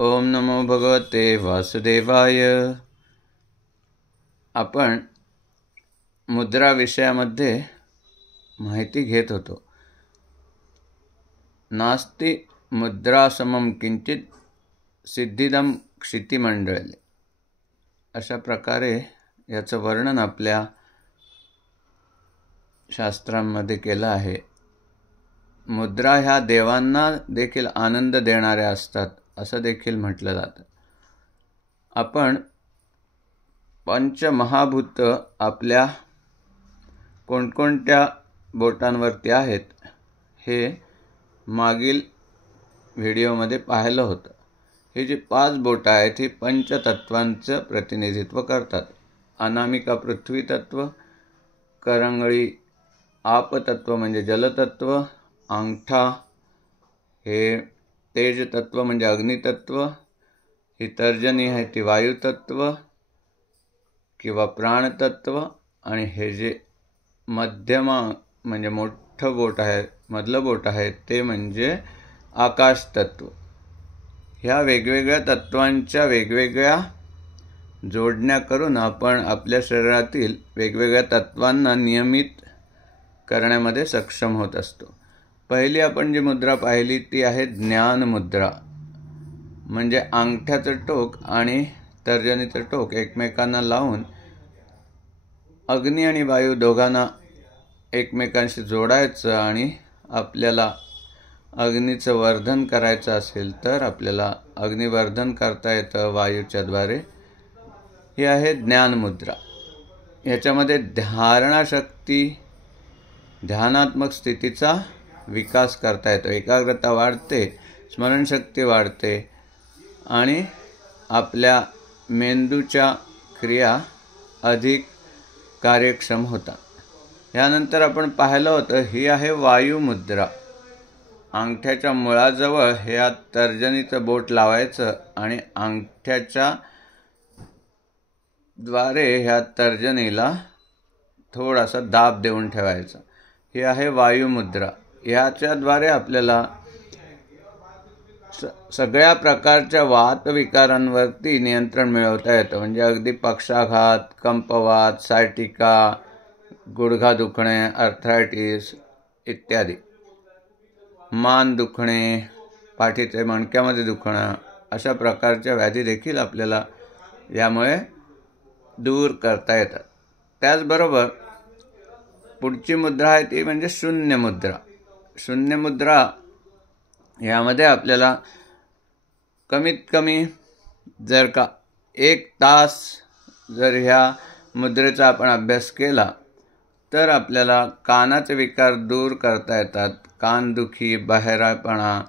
ओम नमो भगवते वासुदेवाय। आपण मुद्रा विषयामध्ये माहिती घेत होतो। नास्ति मुद्रा समम किंचित सिद्धिदम क्षितिमंडळे, अशा प्रकारे याचं वर्णन आपल्या शास्त्रांमध्ये केलं आहे। मुद्रा ह्या देवांना देखील आनंद देणाऱ्या असतात असं देखील म्हटलं जातं। आपण पंचमहाभूत आपल्या कोणकोणत्या बोटांवरती आहेत हे मागील व्हिडिओमध्ये पाहिलं होतं। ही जी 5 बोटं आहेत ही पंचतत्वांचं प्रतिनिधित्व करतात। अनामिका पृथ्वी तत्व, करंगळी आपतत्व म्हणजे जलतत्व, अंगठा हे तेज तत्व म्हणजे अग्नितत्व, ही तर्जनी आहे ती वायुतत्व किंवा प्राणतत्व, आणि हे जे मध्यमा म्हणजे मोठं बोट आहे, मधलं बोट आहे ते म्हणजे आकाश तत्व। ह्या वेगवेगळ्या तत्वांच्या वेगवेगळ्या जोडण्या करून आपण आपल्या शरीरातील वेगवेगळ्या तत्वांना नियमित करण्यामध्ये सक्षम होत असतो। पहिली आपण जी मुद्रा पाहिली ती आहे ज्ञान मुद्रा, म्हणजे अंगठ्याचं टोक आणि तर्जनीचं टोक एकमेकांना लावून अग्नी आणि वायू दोघांना एकमेकांशी जोडायचं, आणि आपल्याला अग्नीचं वर्धन करायचं असेल तर आपल्याला अग्निवर्धन करता येतं वायूच्या द्वारे। ही आहे ज्ञान मुद्रा। ह्याच्यामध्ये धारणाशक्ती, ध्यानात्मक स्थितीचा विकास करता येतो, एकाग्रता वाढते, स्मरणशक्ती वाढते आणि आपल्या मेंदूच्या क्रिया अधिक कार्यक्षम होतात। यानंतर आपण पाहिलं होतं ही आहे वायू मुद्रा। अंगठ्याच्या मुळाजवळ ह्या तर्जनीचं बोट लावायचं आणि अंगठ्याच्या द्वारे ह्या तर्जनीला थोडासा दाब देऊन ठेवायचा। ही आहे वायू मुद्रा। ह्याच्याद्वारे आपल्याला सगळ्या प्रकारच्या वातविकारांवरती नियंत्रण मिळवता येतं, म्हणजे अगदी पक्षाघात, कंपवात, सायटिका, गुडघा दुखणे, आर्थरायटिस इत्यादी, मान दुखणे, पाठीचे मणक्यामध्ये दुखणं, अशा प्रकारच्या व्याधी देखील आपल्याला यामुळे दूर करता येतात। त्याचबरोबर पुढची मुद्रा आहे ती म्हणजे शून्य मुद्रा। शून्य मुद्रा यामध्ये आपल्याला कमीत कमी जर का 1 तास जर ह्या मुद्रेचा आपण अभ्यास केला तर आपल्याला कानाचे विकार दूर करता येतात। कानदुखी, बहिरापणा,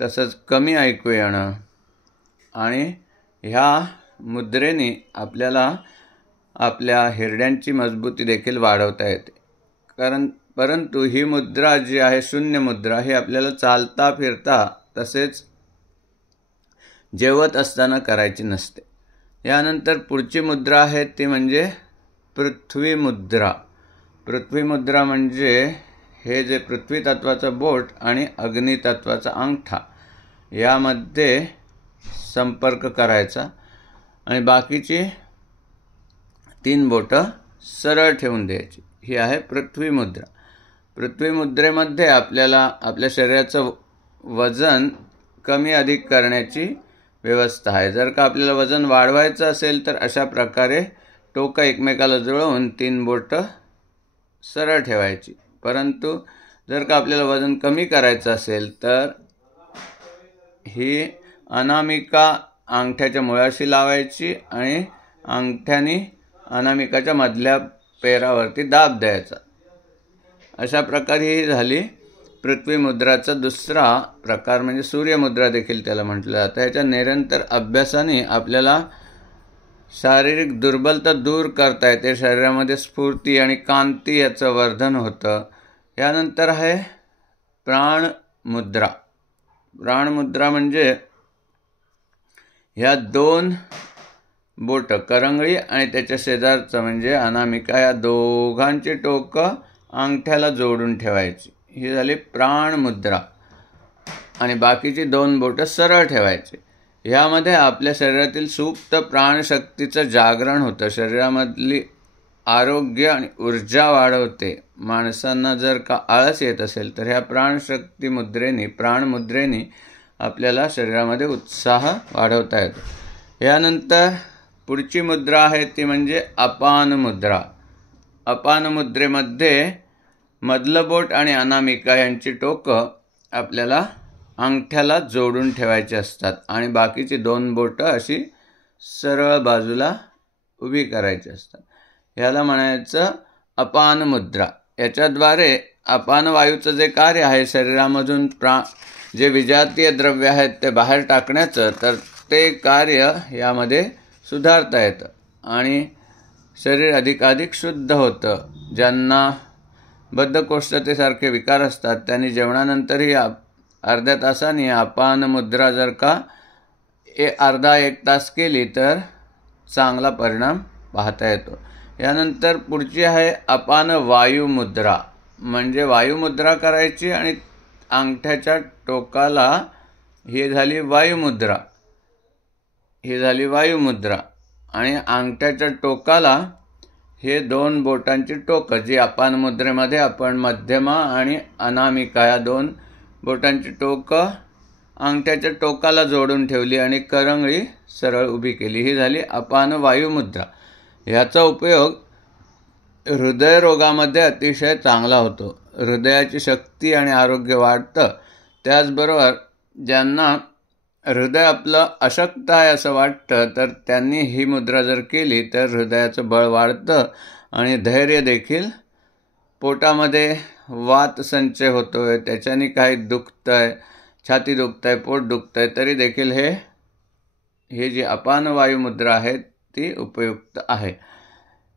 तसंच कमी ऐकू येणं, आणि ह्या मुद्रेने आपल्याला आपल्या हिरड्यांची मजबूती देखील वाढवता येते। परंतु ही मुद्रा जी आहे शून्य मुद्रा, ही आपल्याला चालता फिरता तसेच जेवत असताना करायची नसते। यानंतर पुढची मुद्रा आहे ती म्हणजे पृथ्वी मुद्रा। पृथ्वी मुद्रा म्हणजे हे जे पृथ्वी तत्वाचं बोट आणि अग्नी तत्वाचा अंगठा यामध्ये संपर्क करायचा आणि बाकीची 3 बोटं सरळ ठेवून द्यायची। ही आहे पृथ्वी मुद्रा। पृथ्वी मुद्रेमध्ये आपल्याला आपल्या शरीराचं वजन कमी अधिक करण्याची व्यवस्था आहे। जर का आपल्याला वजन वाढवायचं असेल तर अशा प्रकारे टोकं एकमेकाला जुळवून 3 बोटं सरळ ठेवायची। परंतु जर का आपल्याला वजन कमी करायचं असेल तर ही अनामिका अंगठ्याच्या मुळाशी लावायची आणि अंगठ्याने अनामिकाच्या मधल्या पेरावरती दाब द्यायचा। अशा प्रकारे ही झाली पृथ्वी मुद्राचा दुसरा प्रकार, म्हणजे सूर्यमुद्रा देखील त्याला म्हटलं जातं। ह्याच्या निरंतर अभ्यासाने आपल्याला शारीरिक दुर्बलता दूर करता येते, शरीरामध्ये स्फूर्ती आणि कांती याचं वर्धन होतं। यानंतर आहे प्राणमुद्रा। प्राणमुद्रा म्हणजे ह्या 2 बोटं, करंगळी आणि त्याच्या शेजारचं म्हणजे अनामिका, या दोघांची टोकं अंगठ्याला जोडून ठेवायची। ही झाली प्राणमुद्रा, आणि बाकीची 2 बोटं सरळ ठेवायची। यामध्ये आपल्या शरीरातील सुप्त प्राणशक्तीचं जागरण होतं, शरीरामधली आरोग्य आणि ऊर्जा वाढवते. माणसांना जर का आळस येत असेल तर ह्या प्राणशक्ती मुद्रेने, प्राणमुद्रेने आपल्याला शरीरामध्ये उत्साह वाढवता येतो. यानंतर पुढची मुद्रा आहे ती म्हणजे अपान मुद्रा. अपान मुद्रेमध्ये मधलं बोट आणि अनामिका यांची टोकं आपल्याला अंगठ्याला जोडून ठेवायची असतात आणि बाकीची 2 बोटं अशी सरळ बाजूला उभी करायची असतात. याला म्हणायचं अपान मुद्रा. याच्याद्वारे अपान वायूचं जे कार्य आहे शरीरामधून जे विजातीय द्रव्य आहेत ते बाहेर टाकण्याचं, तर ते कार्य यामध्ये सुधारता येतं आणि शरीर अधिकाधिक शुद्ध होतं. ज्यांना बद्धकोष्ठतेसारखे विकार असतात त्यांनी जेवणानंतरही अर्ध्या तासाने अपान मुद्रा जर का अर्धा 1 तास केली तर चांगला परिणाम पाहता येतो. यानंतर पुढची आहे अपान वायुमुद्रा. म्हणजे वायुमुद्रा करायची आणि अंगठ्याच्या टोकाला ही झाली वायुमुद्रा आणि अंगठ्याच्या टोकाला हे 2 बोटांची टोकं, जी अपान मुद्रेमध्ये आपण मध्यमा आणि अनामिका या 2 बोटांची टोकं अंगठ्याच्या टोकाला जोडून ठेवली आणि करंगळी सरळ उभी केली. ही झाली अपान वायुमुद्रा. याचा उपयोग हृदयरोगामध्ये अतिशय चांगला होतो. हृदयाची शक्ती आणि आरोग्य वाढतं. त्याचबरोबर ज्यांना हृदय आपलं अशक्त आहे असं वाटतं तर त्यांनी ही मुद्रा जर केली तर हृदयाचं बळ वाढतं आणि धैर्य देखील, पोटामध्ये वात संचय होतोय, त्याच्याने काही दुखतंय, छाती दुखतंय, पोट दुखतंय, तरी देखील हे जी अपान वायुमुद्रा आहे ती उपयुक्त आहे.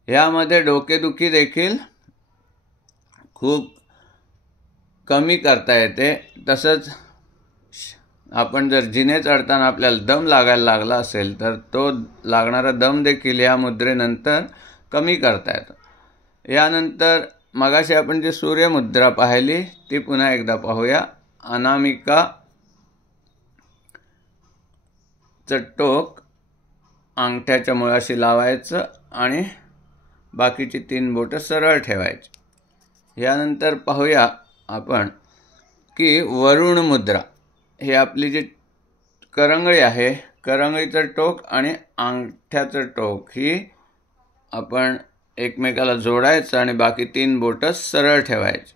यामध्ये डोकेदुखी देखील खूप कमी करता येते. तसंच आपण जर जिने चढताना आपल्याला दम लागायला लागला असेल तर तो लागणारा दम देखील या मुद्रेनंतर कमी करता येतो. यानंतर मगाशी आपण जी सूर्यमुद्रा पाहिली ती पुन्हा एकदा पाहूया. अनामिका टोक अंगठ्याच्या मुळाशी लावायचं आणि बाकीची 3 बोटं सरळ ठेवायची. यानंतर पाहूया आपण की वरुण मुद्रा. हे आपली जी करंगळी आहे, करंगळीचं टोक आणि अंगठ्याचं टोक ही आपण एकमेकाला जोडायचं आणि बाकी 3 बोटं सरळ ठेवायची.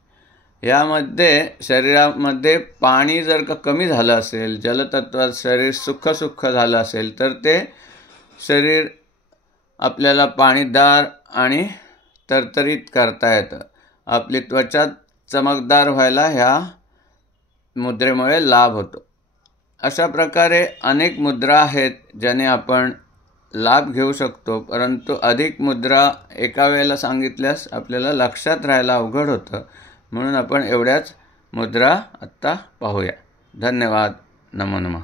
यामध्ये शरीरामध्ये पाणी जर का कमी झालं असेल, जलतत्वात शरीर सुख झालं असेल तर ते शरीर आपल्याला पाणीदार आणि तरतरीत करता येतं. आपली त्वचा चमकदार व्हायला ह्या मुद्रेमुळे लाभ होतो. अशा प्रकारे अनेक मुद्रा आहेत ज्याने आपण लाभ घेऊ शकतो, परंतु अधिक मुद्रा एका वेळेला सांगितल्यास आपल्याला लक्षात राहायला अवघड होतं. म्हणून आपण एवढ्याच मुद्रा आत्ता पाहूया. धन्यवाद. नमो नमः.